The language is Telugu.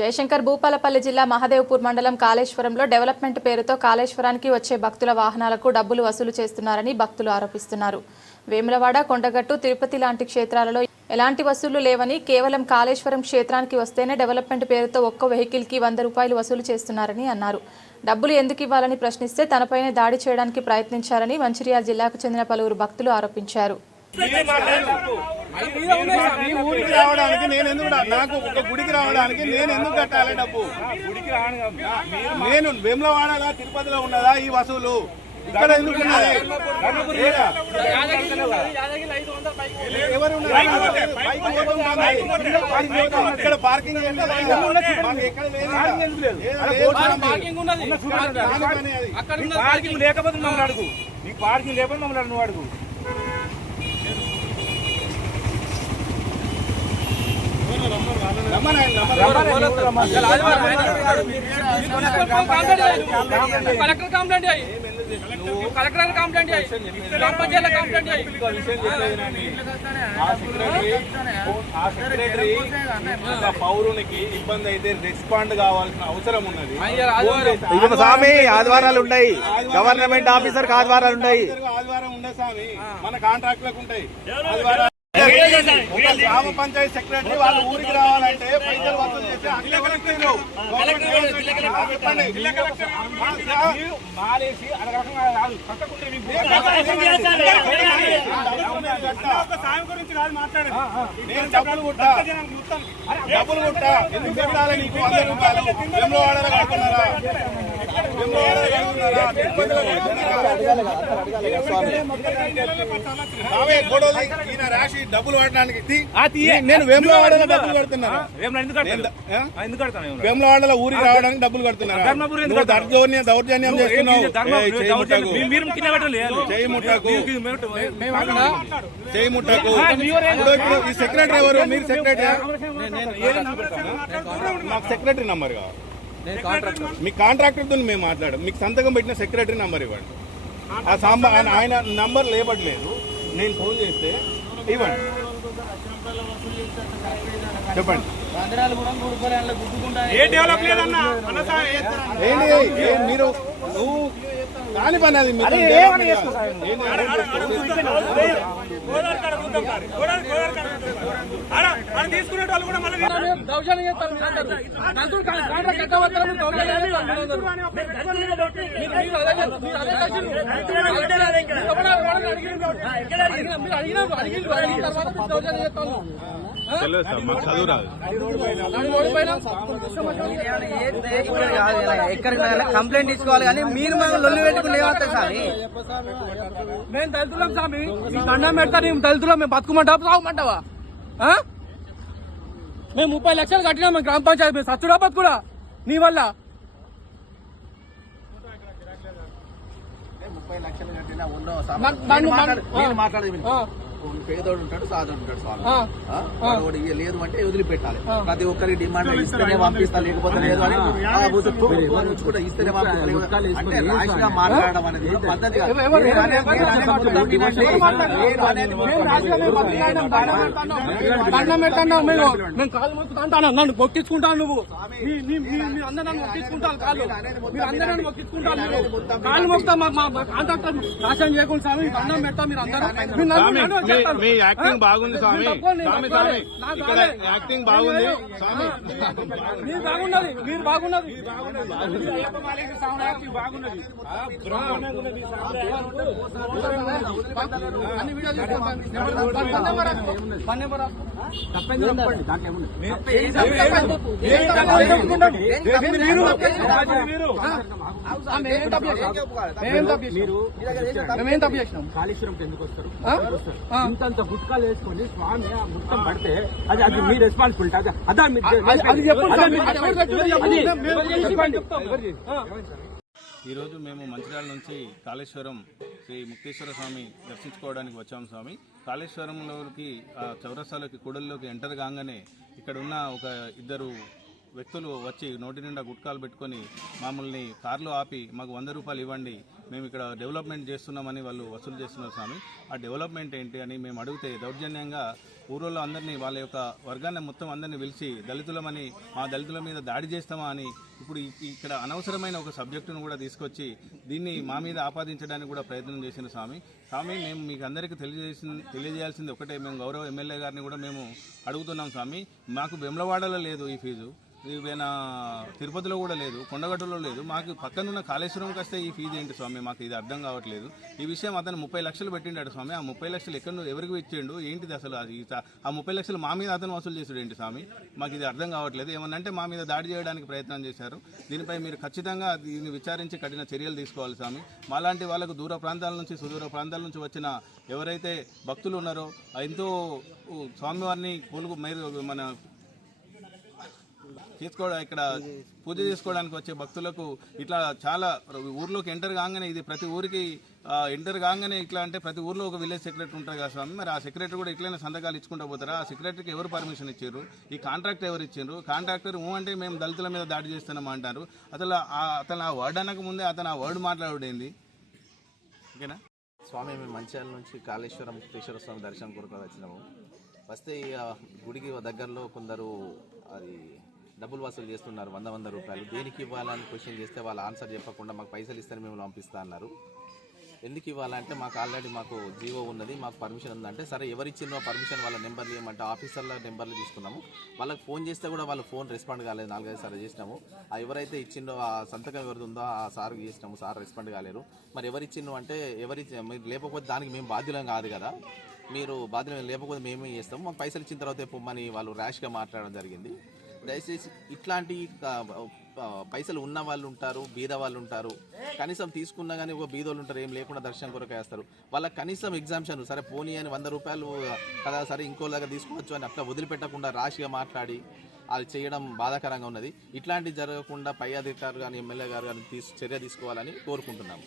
జయశంకర్ భూపాలపల్లి జిల్లా మహదేవ్పూర్ మండలం కాళేశ్వరంలో డెవలప్మెంట్ పేరుతో కాళేశ్వరానికి వచ్చే భక్తుల వాహనాలకు డబ్బులు వసూలు చేస్తున్నారని భక్తులు ఆరోపిస్తున్నారు. వేములవాడ, కొండగట్టు, తిరుపతి లాంటి క్షేత్రాలలో ఎలాంటి వసూళ్లు లేవని, కేవలం కాళేశ్వరం క్షేత్రానికి వస్తేనే డెవలప్మెంట్ పేరుతో ఒక్కో వెహికల్కి 100 రూపాయలు వసూలు చేస్తున్నారని అన్నారు. డబ్బులు ఎందుకు ఇవ్వాలని ప్రశ్నిస్తే తనపైనే దాడి చేయడానికి ప్రయత్నించారని మంచిర్యాల జిల్లాకు చెందిన పలువురు భక్తులు ఆరోపించారు. నాకు ఒక గుడికి రావడానికి నేను ఎందుకు కట్టాలి డబ్బు? నేను వేములవాడలా తిరుపతిలో ఉన్నదా ఈ వసూలు? ఇక్కడ ఎందుకు ఇక్కడ పార్కింగ్ లేకపోతే మమ్మల్ని అడుగు. నీకు పార్కింగ్ లేకపోతే మమ్మల్ని నువ్వు అడుగు. कलेक्टर कंप्लेंट आई, कलेक्टर कंप्लेंट आई, ग्राम पंचायत कंप्लेंट आई. పౌరునికి ఇబ్బంది అయితే రెస్పాండ్ కావాల్సిన అవసరం ఉన్నది. స్వామి ఆదివారాలు ఉన్నాయి, గవర్నమెంట్ ఆఫీసర్ ఆదివారాలు ఉన్నాయి. ఆదివారం ఉండదు స్వామి, మన కాంట్రాక్ట్లకు ఉంటాయి ఆదివారం. గ్రామ పంచాయతీ సెక్రటరీ వాళ్ళు ఊరికి రావాలంటే పైసలు వసూలు చేసి డబ్బులు కుట్టా ఎందుకు పెట్టాలి నీకు 100 రూపాయలు? వేములవాడలో కడుతున్నారా? ఈయన రాసి డబ్బులు పడడానికి నేను వేములవాడలో డబ్బులు కడుతున్నాను. వేములవాడలో ఊరికి రావడానికి డబ్బులు కడుతున్నారా? దౌర్జన్యం చేస్తున్నావు. చేయి ముట్టకు. ఈ సెక్రటరీ ఎవరు? మీరు సెక్రటరీ? నాకు సెక్రటరీ నంబర్ కావాలి. మీ కాంట్రాక్టర్తో మేము మాట్లాడాం. మీకు సంతకం పెట్టిన సెక్రటరీ నంబర్ ఇవ్వండి. ఆ ఆయన నంబర్ లేపట్లేదు. నేను ఫోన్ చేస్తే ఇవ్వండి, చెప్పండి. ఏంటి మీరు నువ్వు కాని పని అది. తీసుకునే వాళ్ళు కూడా మళ్ళీ దౌర్జన్యం చేస్తారు. ఎక్కడికైనా కంప్లైంట్ ఇచ్చుకోవాలి కానీ మీరు మనం లొల్లి పెట్టుకుని ఏమవుతుంది సార్? మేము దళితులం స్వామి, దండం పెడతా. మేము దళితులం, మేము బతుకుమంటావా సాగుమంటావా? మేము 30 లక్షలు కట్టినా మేము గ్రామ పంచాయతీ. మేము సచ్చుడా బతుకుడా నీ వల్ల? 30 లక్షలు కట్టినా పేదోడు ఉంటాడు, సాధోడు ఉంటాడు. స్వామి లేదు అంటే వదిలిపెట్టాలి. ప్రతి ఒక్కరికి డిమాండ్ ఇస్తేనే పంపిస్తా, లేకపోతే లేదు అని కూడా ఇస్తేనే పంపిస్తా అంటే రాష్ట్రంగా మాట్లాడడం అనేది పద్ధతి కాదు. మేము కాలు మొక్కుతాను, నన్ను మొక్కించుకుంటాను. నువ్వు అందరూ నన్ను మొక్కించుకుంటాను. కాళ్ళు మీరు అందరూ నన్ను మొక్కించుకుంటాను. కాళ్ళు మొక్తా మా కాంట్రాక్టర్ నాశనం చేయకుండా స్వామి. దండం పెడతా. మీరు అందరూ మీ యాక్టింగ్ బాగుంది స్వామి. ఇక్కడ యాక్టింగ్ బాగుంది స్వామి. మీరు బాగున్నది, మీరు బాగున్నది. అన్ని వీడియోలు కాళేశ్వరం ఎందుకు వస్తారు? ఇంత గుట్కాలు వేసుకొని స్వామి మొత్తం పడితే అది మీ రెస్పాన్సిబిలిటీ. ఈరోజు మేము మంచిర్యాల నుంచి కాళేశ్వరం శ్రీ ముక్తేశ్వర స్వామి దర్శించుకోవడానికి వచ్చాము స్వామి. కాళేశ్వరంలోకి చౌరస్తాలోకి కూడల్లోకి ఎంటర్ కాగానే ఇక్కడ ఉన్న ఒక ఇద్దరు వ్యక్తులు వచ్చి నోటి నిండా గుట్కాలు పెట్టుకొని మమ్మల్ని కార్లో ఆపి మాకు 100 రూపాయలు ఇవ్వండి, మేము ఇక్కడ డెవలప్మెంట్ చేస్తున్నామని వాళ్ళు వసూలు చేస్తున్నారు స్వామి. ఆ డెవలప్మెంట్ ఏంటి అని మేము అడిగితే దౌర్జన్యంగా ఊరోళ్ళు అందరినీ వాళ్ళ యొక్క వర్గాన్ని మొత్తం అందరినీ పిలిచి దళితులమని మా దళితుల మీద దాడి చేస్తామా అని ఇప్పుడు ఇక్కడ అనవసరమైన ఒక సబ్జెక్టును కూడా తీసుకొచ్చి దీన్ని మా మీద ఆపాదించడానికి కూడా ప్రయత్నం చేసిన స్వామి. మేము మీకు అందరికీ తెలియజేయాల్సింది ఒకటే, మేము గౌరవ ఎమ్మెల్యే గారిని కూడా మేము అడుగుతున్నాం స్వామి. మాకు వెమ్లవాడలో లేదు ఈ ఫీజు, ఈవెన తిరుపతిలో కూడా లేదు, కొండగట్టులో లేదు, మాకు పక్కనున్న కాళేశ్వరంకి వస్తే ఈ ఫీజు ఏంటి స్వామి? మాకు ఇది అర్థం కావట్లేదు. ఈ విషయం అతను 30 లక్షలు పెట్టిండాడు స్వామి. ఆ 30 లక్షలు ఎవరికి ఇచ్చిండు ఏంటిది అసలు? అది ఆ 30 లక్షలు మా మీద అతను వసూలు చేసాడు ఏంటి స్వామి? మాకు ఇది అర్థం కావట్లేదు. ఏమన్నంటే మా మీద దాడి చేయడానికి ప్రయత్నం చేశారు. దీనిపై మీరు ఖచ్చితంగా దీన్ని విచారించి కఠిన చర్యలు తీసుకోవాలి స్వామి. మాలాంటి వాళ్ళకు దూర ప్రాంతాల నుంచి సుదూర ప్రాంతాల నుంచి వచ్చిన ఎవరైతే భక్తులు ఉన్నారో ఎంతో స్వామివారిని మన ఇక్కడ పూజ చేసుకోవడానికి వచ్చే భక్తులకు ఇట్లా చాలా ఊర్లోకి ఎంటర్ కాగానే ఇది ప్రతి ఊరికి ఎంటర్ కాగానే ఇట్లా అంటే ప్రతి ఊర్లో ఒక విలేజ్ సెక్రటరీ ఉంటుంది కదా స్వామి. మరి ఆ సెక్రటరీ కూడా ఇట్లనే సంతకాలు ఇచ్చుకుంటూ పోతారా? ఆ సెక్రటరీకి ఎవరు పర్మిషన్ ఇచ్చారు? ఈ కాంట్రాక్ట్ ఎవరు ఇచ్చారు? కాంట్రాక్టర్ అంటే మేము దళితుల మీద దాడి చేస్తున్నాం అంటారు. అతను ఆ వర్డ్ అనక ముందే అతను ఆ వర్డ్ మాట్లాడేది ఓకేనా స్వామి? మేము మంచిర్యాల నుంచి కాళేశ్వరం ముక్తేశ్వర స్వామి దర్శనం కొరకు వచ్చినాము. వస్తే ఇక గుడికి దగ్గరలో కొందరు అది డబ్బులు వసూలు చేస్తున్నారు, 100 రూపాయలు. దేనికి ఇవ్వాలని క్వశ్చన్ చేస్తే వాళ్ళు ఆన్సర్ చెప్పకుండా మాకు పైసలు ఇస్తే మేము పంపిస్తా అన్నారు. ఎందుకు ఇవ్వాలంటే మాకు ఆల్రెడీ జీవో ఉన్నది, మాకు పర్మిషన్ ఉందంటే సరే ఎవరిచ్చిందో పర్మిషన్ వాళ్ళ నెంబర్లు ఏమంటే ఆఫీసర్ల నెంబర్లు తీసుకున్నాము. వాళ్ళకి ఫోన్ చేస్తే కూడా వాళ్ళ ఫోన్ రెస్పాండ్ కాలేదు. 4-5 సార్లు చేసినాము. ఆ ఎవరైతే ఇచ్చిండో ఆ సంతకం ఎవరిది ఉందో ఆ సార్కి చేసినాము, సార్ రెస్పాండ్ కాలేరు. మరి ఎవరిచ్చిందో అంటే మీరు లేకపోతే దానికి మేము బాధ్యులం కాదు కదా, మీరు బాధ్యులం లేకపోతే మేమే చేస్తాము, మాకు పైసలు ఇచ్చిన తర్వాత పొమ్మని వాళ్ళు ర్యాష్గా మాట్లాడడం జరిగింది. దయచేసి ఇట్లాంటి పైసలు ఉన్న వాళ్ళు ఉంటారు, బీద వాళ్ళు ఉంటారు, కనీసం తీసుకున్నా కానీ ఒక బీదోళ్ళు ఉంటారు, ఏం లేకుండా దర్శనం కొరకు వేస్తారు. వాళ్ళకి కనీసం ఎగ్జామ్షన్ సరే పోనీ అని 100 రూపాయలు కదా సరే ఇంకో దగ్గర తీసుకోవచ్చు అని అట్లా వదిలిపెట్టకుండా రాష్గా మాట్లాడి అది చేయడం బాధాకరంగా ఉన్నది. ఇట్లాంటివి జరగకుండా పై అధికారులు కానీ ఎమ్మెల్యే గారు కానీ చర్య తీసుకోవాలని కోరుకుంటున్నాము.